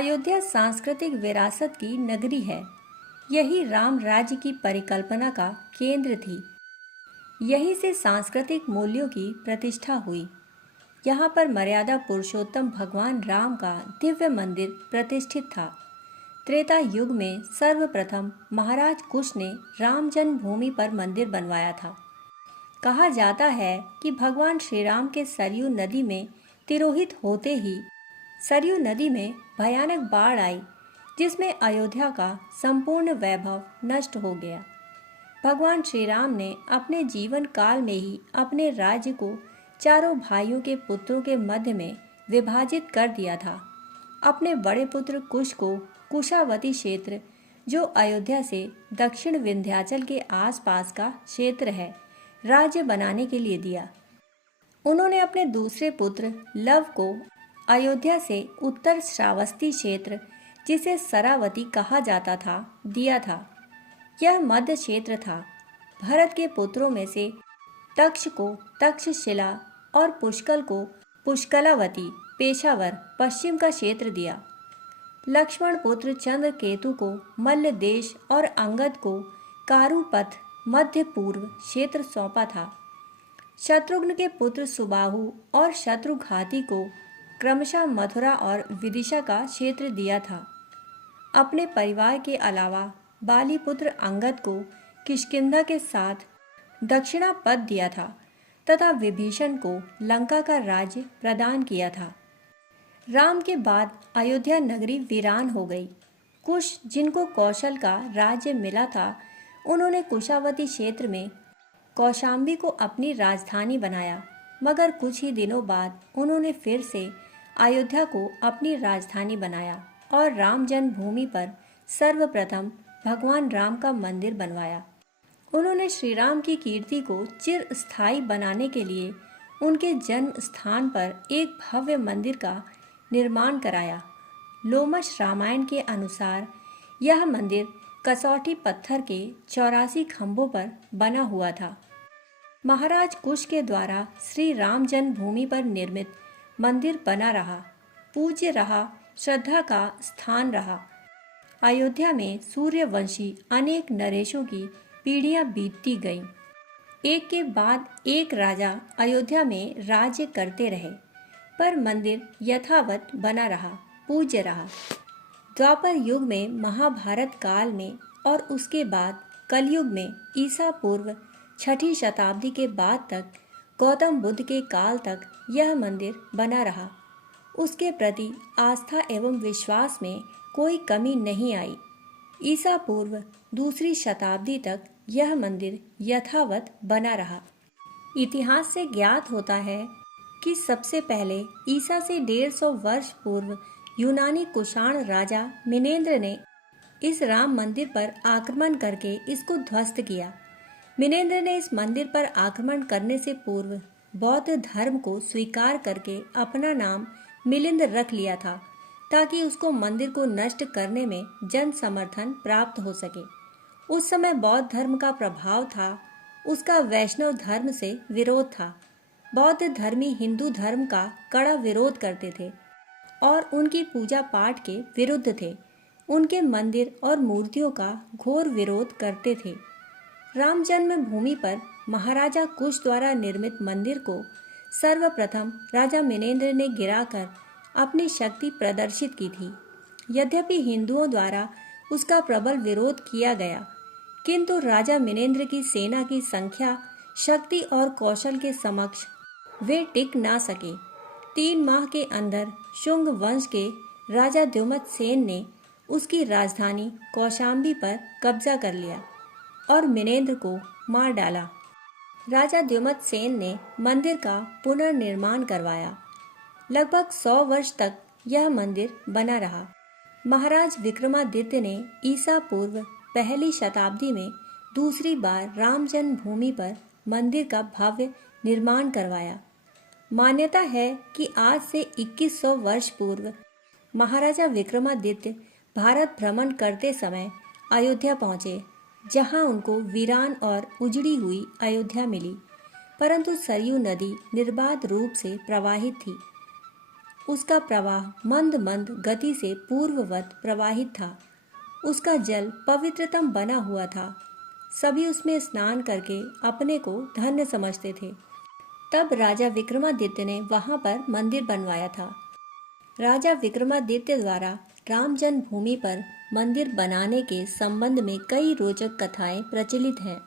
अयोध्या सांस्कृतिक विरासत की नगरी है। यही राम राज्य की परिकल्पना का केंद्र थी। यहीं से सांस्कृतिक मूल्यों की प्रतिष्ठा हुई। यहाँ पर मर्यादा पुरुषोत्तम भगवान राम का दिव्य मंदिर प्रतिष्ठित था। त्रेता युग में सर्वप्रथम महाराज कुश ने राम जन्मभूमि पर मंदिर बनवाया था। कहा जाता है कि भगवान श्री राम के सरयू नदी में तिरोहित होते ही सरयू नदी में भयानक बाढ़ आई, जिसमें अयोध्या का संपूर्ण वैभव नष्ट हो गया। भगवान श्री राम ने अपने जीवन काल में ही अपने राज्य को चारों भाइयों के पुत्रों के मध्य में विभाजित कर दिया था। अपने बड़े पुत्र कुश को कुशावती क्षेत्र, जो अयोध्या से दक्षिण विंध्याचल के आसपास का क्षेत्र है, राज्य बनाने के लिए दिया। उन्होंने अपने दूसरे पुत्र लव को अयोध्या से उत्तर श्रावस्ती क्षेत्र, जिसे सरावती कहा जाता था, दिया था। यह मध्य क्षेत्र था। भरत के पुत्रों में से तक्ष को तक्षशिला और पुष्कल को पुष्कलावती, पेशावर, पश्चिम का क्षेत्र दिया। लक्ष्मण पुत्र चंद्रकेतु को मल्ल देश और अंगद को कारुपथ, मध्य पूर्व क्षेत्र सौंपा था। शत्रुघ्न के पुत्र सुबाहु और शत्रुघाती को क्रमशः मथुरा और विदिशा का क्षेत्र दिया था। अपने परिवार के अलावा बाली पुत्र अंगद को किष्किंधा के साथ दक्षिणा पद दिया था तथा विभीषण को लंका का राज्य प्रदान किया था। राम के बाद अयोध्या नगरी वीरान हो गई। कुश, जिनको कौशल का राज्य मिला था, उन्होंने कुशावती क्षेत्र में कौशाम्बी को अपनी राजधानी बनाया, मगर कुछ ही दिनों बाद उन्होंने फिर से अयोध्या को अपनी राजधानी बनाया और राम जन्मभूमि पर सर्वप्रथम भगवान राम का मंदिर बनवाया। उन्होंने श्री राम की कीर्ति को चिरस्थायी बनाने के लिए उनके जन्म स्थान पर एक भव्य मंदिर का निर्माण कराया। लोमश रामायण के अनुसार यह मंदिर कसौटी पत्थर के 84 खंभों पर बना हुआ था। महाराज कुश के द्वारा श्री राम जन्मभूमि पर निर्मित मंदिर बना रहा, पूज्य रहा, श्रद्धा का स्थान रहा। अयोध्या में सूर्यवंशी अनेक नरेशों की पीढ़ियां बीतती गईं। एक के बाद एक राजा अयोध्या में राज्य करते रहे, पर मंदिर यथावत बना रहा, पूज्य रहा। द्वापर युग में, महाभारत काल में और उसके बाद कलयुग में, ईसा पूर्व 6ठी शताब्दी के बाद तक, गौतम बुद्ध के काल तक यह मंदिर बना रहा। उसके प्रति आस्था एवं विश्वास में कोई कमी नहीं आई। ईसा पूर्व 2री शताब्दी तक यह मंदिर यथावत बना रहा। इतिहास से ज्ञात होता है कि सबसे पहले ईसा से 150 वर्ष पूर्व यूनानी कुषाण राजा मिनेंद्र ने इस राम मंदिर पर आक्रमण करके इसको ध्वस्त किया। मिनेंद्र ने इस मंदिर पर आक्रमण करने से पूर्व बौद्ध धर्म को स्वीकार करके अपना नाम मिलिंद रख लिया था, ताकि उसको मंदिर को नष्ट करने में जन समर्थन प्राप्त हो सके। उस समय बौद्ध धर्म का प्रभाव था, उसका वैष्णव धर्म से विरोध था। बौद्ध धर्मी हिंदू धर्म का कड़ा विरोध करते थे और उनकी पूजा पाठ के विरुद्ध थे। उनके मंदिर और मूर्तियों का घोर विरोध करते थे। राम जन्मभूमि पर महाराजा कुश द्वारा निर्मित मंदिर को सर्वप्रथम राजा मिनेंद्र ने गिराकर अपनी शक्ति प्रदर्शित की थी। यद्यपि हिंदुओं द्वारा उसका प्रबल विरोध किया गया, किंतु राजा मिनेंद्र की सेना की संख्या, शक्ति और कौशल के समक्ष वे टिक ना सके। 3 माह के अंदर शुंग वंश के राजा द्युमत सेन ने उसकी राजधानी कौशाम्बी पर कब्जा कर लिया और मिनेंद्र को मार डाला। राजा द्युमत सेन ने मंदिर का पुनर्निर्माण करवाया। लगभग 100 वर्ष तक यह मंदिर बना रहा। महाराज विक्रमादित्य ने ईसा पूर्व 1ली शताब्दी में दूसरी बार राम जन्मभूमि पर मंदिर का भव्य निर्माण करवाया। मान्यता है कि आज से 2100 वर्ष पूर्व महाराजा विक्रमादित्य भारत भ्रमण करते समय अयोध्या पहुँचे, जहां उनको वीरान और उजड़ी हुई अयोध्या मिली, परंतु सरयू नदी निर्बाध रूप से प्रवाहित थी। उसका प्रवाह मंद मंद गति से पूर्ववत प्रवाहित था। उसका जल पवित्रतम बना हुआ था। सभी उसमें स्नान करके अपने को धन्य समझते थे। तब राजा विक्रमादित्य ने वहां पर मंदिर बनवाया था। राजा विक्रमादित्य द्वारा राम जन्मभूमि पर मंदिर बनाने के संबंध में कई रोचक कथाएं प्रचलित हैं।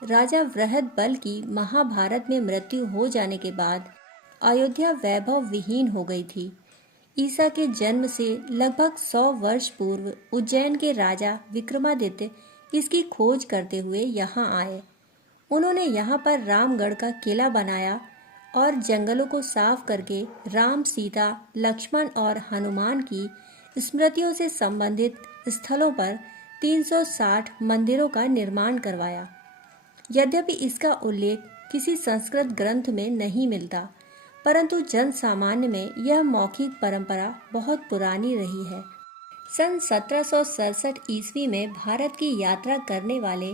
राजा बृहदबल की महाभारत में मृत्यु हो जाने के बाद अयोध्या वैभव विहीन हो गई थी। ईसा के जन्म से लगभग 100 वर्ष पूर्व उज्जैन के राजा विक्रमादित्य इसकी खोज करते हुए यहाँ आए। उन्होंने यहाँ पर रामगढ़ का किला बनाया और जंगलों को साफ करके राम, सीता, लक्ष्मण और हनुमान की स्मृतियों से संबंधित स्थलों पर 360 मंदिरों का निर्माण करवाया। यद्यपि इसका उल्लेख किसी संस्कृत ग्रंथ में नहीं मिलता, परंतु जन सामान्य में यह मौखिक परंपरा बहुत पुरानी रही है। सन 1767 ईस्वी में भारत की यात्रा करने वाले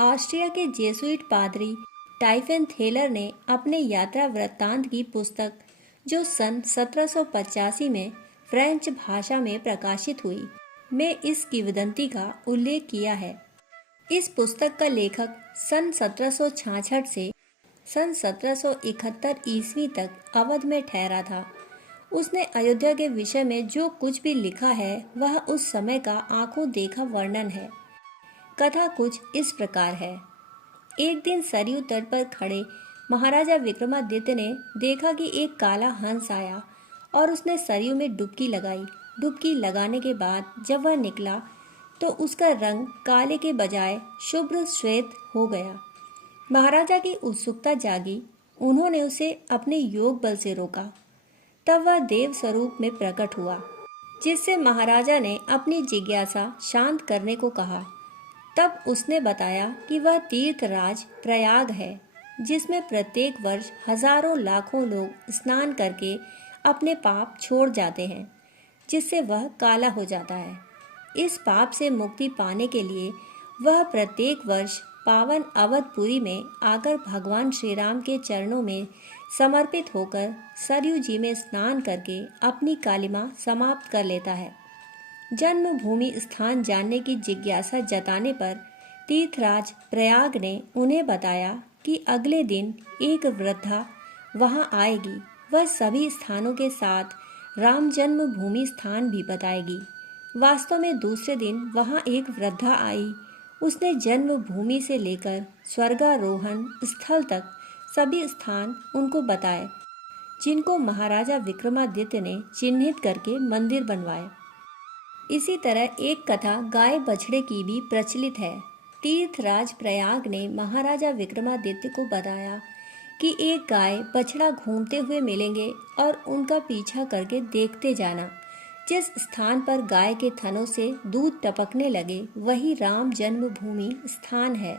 ऑस्ट्रिया के जेसुइट पादरी टाइफन थेलर ने अपने यात्रा वृत्तांत की पुस्तक, जो सन 1785 में फ्रेंच भाषा में प्रकाशित हुई, में इस किंवदंती का उल्लेख किया है। इस पुस्तक का लेखक सन 1766 से सन 1771 ईस्वी तक अवध में ठहरा था। उसने अयोध्या के विषय में जो कुछ भी लिखा है वह उस समय का आंखों देखा वर्णन है। कथा कुछ इस प्रकार है। एक दिन सरयू तट पर खड़े महाराजा विक्रमादित्य ने देखा कि एक काला हंस आया और उसने सरयू में डुबकी लगाई। डुबकी लगाने के बाद जब वह निकला तो उसका रंग काले के बजाय शुभ्र श्वेत हो गया। महाराजा की उत्सुकता जागी। उन्होंने उसे अपने योग बल से रोका। तब वह देव स्वरूप में प्रकट हुआ, जिससे महाराजा ने अपनी जिज्ञासा शांत करने को कहा। तब उसने बताया कि वह तीर्थराज प्रयाग है, जिसमें प्रत्येक वर्ष हजारों लाखों लोग स्नान करके अपने पाप छोड़ जाते हैं, जिससे वह काला हो जाता है। इस पाप से मुक्ति पाने के लिए वह प्रत्येक वर्ष पावन अवधपुरी में आकर भगवान श्री राम के चरणों में समर्पित होकर सरयू जी में स्नान करके अपनी कालिमा समाप्त कर लेता है। जन्मभूमि स्थान जानने की जिज्ञासा जताने पर तीर्थराज प्रयाग ने उन्हें बताया कि अगले दिन एक वृद्धा वहां आएगी। वह सभी स्थानों के साथ राम जन्मभूमि स्थान भी बताएगी। वास्तव में दूसरे दिन वहां एक वृद्धा आई। उसने जन्मभूमि से लेकर स्वर्गारोहण स्थल तक सभी स्थान उनको बताए, जिनको महाराजा विक्रमादित्य ने चिन्हित करके मंदिर बनवाए। इसी तरह एक कथा गाय बछड़े की भी प्रचलित है। तीर्थराज प्रयाग ने महाराजा विक्रमादित्य को बताया कि एक गाय बछड़ा घूमते हुए मिलेंगे और उनका पीछा करके देखते जाना। जिस स्थान पर गाय के थनों से दूध टपकने लगे वही राम जन्मभूमि स्थान है।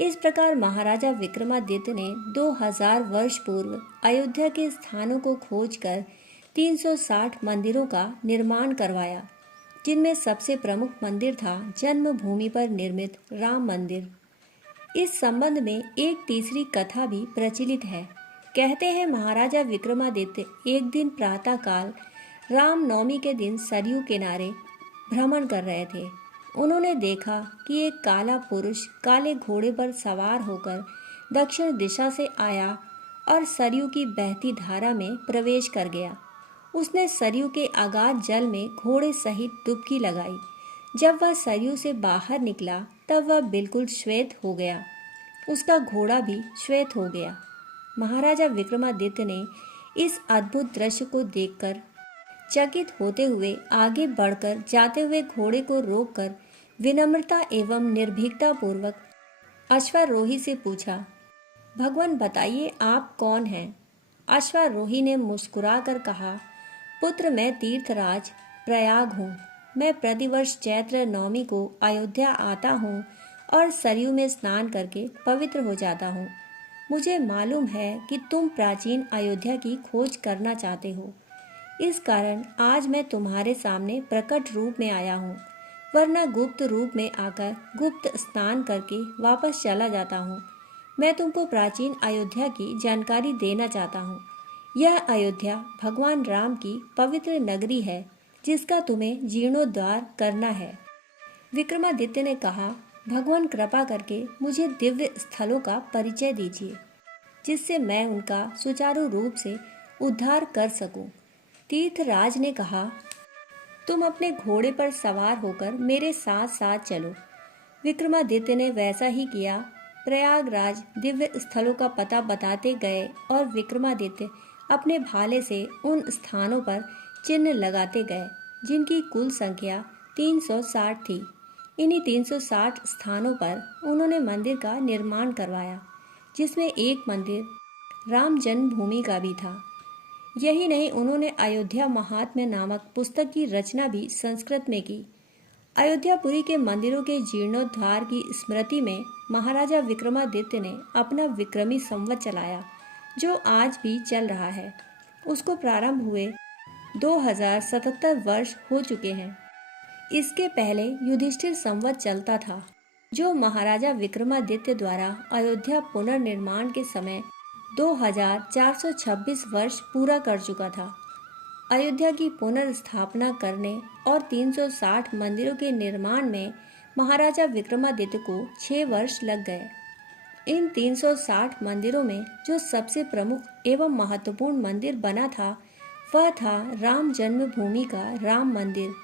इस प्रकार महाराजा विक्रमादित्य ने 2000 वर्ष पूर्व अयोध्या के स्थानों को खोजकर 360 मंदिरों का निर्माण करवाया, जिनमें सबसे प्रमुख मंदिर था जन्मभूमि पर निर्मित राम मंदिर। इस संबंध में एक तीसरी कथा भी प्रचलित है। कहते हैं महाराजा विक्रमादित्य एक दिन प्रातःकाल रामनवमी के दिन सरयू किनारे भ्रमण कर रहे थे। उन्होंने देखा कि एक काला पुरुष काले घोड़े पर सवार होकर दक्षिण दिशा से आया और सरयू की बहती धारा में प्रवेश कर गया। उसने सरयू के अगाध जल में घोड़े सहित डुबकी लगाई। जब वह सरयू से बाहर निकला तब वह बिल्कुल श्वेत हो गया। उसका घोड़ा भी श्वेत हो गया। महाराजा विक्रमादित्य ने इस अद्भुत दृश्य को देखकर चकित होते हुए आगे बढ़कर जाते हुए घोड़े को रोककर विनम्रता एवं निर्भीकता पूर्वक अश्वारोही से पूछा, भगवान बताइए आप कौन हैं? अश्वारोही ने मुस्कुराकर कहा, पुत्र मैं तीर्थराज प्रयाग हूँ। मैं प्रतिवर्ष चैत्र नवमी को अयोध्या आता हूँ और सरयू में स्नान करके पवित्र हो जाता हूँ। मुझे मालूम है कि तुम प्राचीन अयोध्या की खोज करना चाहते हो। इस कारण आज मैं तुम्हारे सामने प्रकट रूप में आया हूँ, वरना गुप्त रूप में आकर गुप्त स्नान करके वापस चला जाता हूँ। मैं तुमको प्राचीन अयोध्या की जानकारी देना चाहता हूँ। यह अयोध्या भगवान राम की पवित्र नगरी है जिसका तुम्हें जीर्णोद्धार करना है। विक्रमादित्य ने कहा, भगवान कृपा करके मुझे दिव्य स्थलों का परिचय दीजिए जिससे मैं उनका सुचारू रूप से उद्धार कर सकूं। तीर्थराज ने कहा, तुम अपने घोड़े पर सवार होकर मेरे साथ साथ चलो। विक्रमादित्य ने वैसा ही किया। प्रयागराज दिव्य स्थलों का पता बताते गए और विक्रमादित्य अपने भाले से उन स्थानों पर चिन्ह लगाते गए जिनकी कुल संख्या 360 थी। इन्हीं 360 स्थानों पर उन्होंने मंदिर का निर्माण करवाया जिसमें एक मंदिर राम जन्मभूमि का भी था। यही नहीं, उन्होंने अयोध्या महात्म्य नामक पुस्तक की रचना भी संस्कृत में की। अयोध्यापुरी के मंदिरों के जीर्णोद्धार की स्मृति में महाराजा विक्रमादित्य ने अपना विक्रमी संवत चलाया जो आज भी चल रहा है। उसको प्रारंभ हुए 2077 वर्ष हो चुके हैं। इसके पहले युधिष्ठिर संवत चलता था जो महाराजा विक्रमादित्य द्वारा अयोध्या पुनर्निर्माण के समय 2426 वर्ष पूरा कर चुका था। अयोध्या की पुनर्स्थापना करने और 360 मंदिरों के निर्माण में महाराजा विक्रमादित्य को 6 वर्ष लग गए। इन 360 मंदिरों में जो सबसे प्रमुख एवं महत्वपूर्ण मंदिर बना था वह था राम जन्मभूमि का राम मंदिर।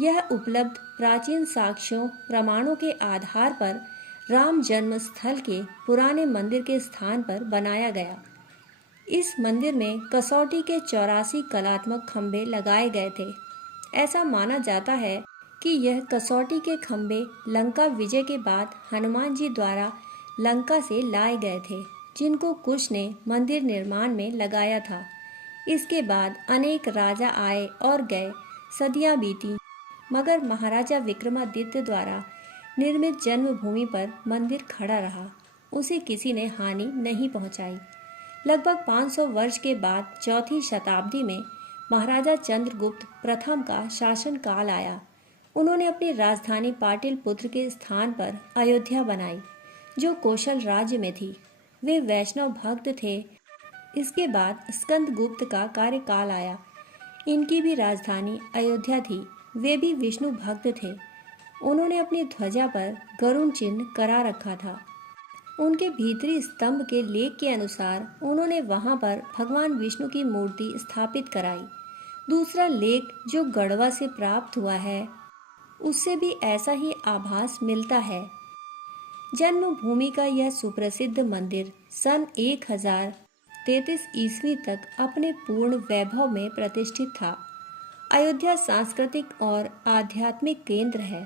यह उपलब्ध प्राचीन साक्ष्यों प्रमाणों के आधार पर राम जन्म स्थल के पुराने मंदिर के स्थान पर बनाया गया। इस मंदिर में कसौटी के 84 कलात्मक खंभे लगाए गए थे। ऐसा माना जाता है कि यह कसौटी के खंभे लंका विजय के बाद हनुमान जी द्वारा लंका से लाए गए थे जिनको कुश ने मंदिर निर्माण में लगाया था। इसके बाद अनेक राजा आए और गए, सदियां बीती, मगर महाराजा विक्रमादित्य द्वारा निर्मित जन्मभूमि पर मंदिर खड़ा रहा। उसे किसी ने हानि नहीं पहुंचाई। लगभग 500 वर्ष के बाद चौथी शताब्दी में महाराजा चंद्रगुप्त प्रथम का शासन काल आया। उन्होंने अपनी राजधानी पाटलिपुत्र के स्थान पर अयोध्या बनाई जो कौशल राज्य में थी। वे वैष्णव भक्त थे। इसके बाद स्कंदगुप्त का कार्यकाल आया। इनकी भी राजधानी अयोध्या थी। वे भी विष्णु भक्त थे। उन्होंने अपनी ध्वजा पर गरुड़ चिन्ह करा रखा था। उनके भीतरी स्तंभ के लेख के अनुसार उन्होंने वहां पर भगवान विष्णु की मूर्ति स्थापित कराई। दूसरा लेख जो गढ़वा से प्राप्त हुआ है उससे भी ऐसा ही आभास मिलता है। जन्मभूमि का यह सुप्रसिद्ध मंदिर सन 1033 ईस्वी तक अपने पूर्ण वैभव में प्रतिष्ठित था। अयोध्या सांस्कृतिक और आध्यात्मिक केंद्र है।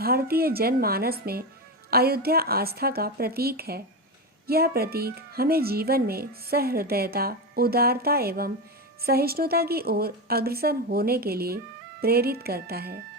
भारतीय जनमानस में अयोध्या आस्था का प्रतीक है। यह प्रतीक हमें जीवन में सहृदयता, उदारता एवं सहिष्णुता की ओर अग्रसर होने के लिए प्रेरित करता है।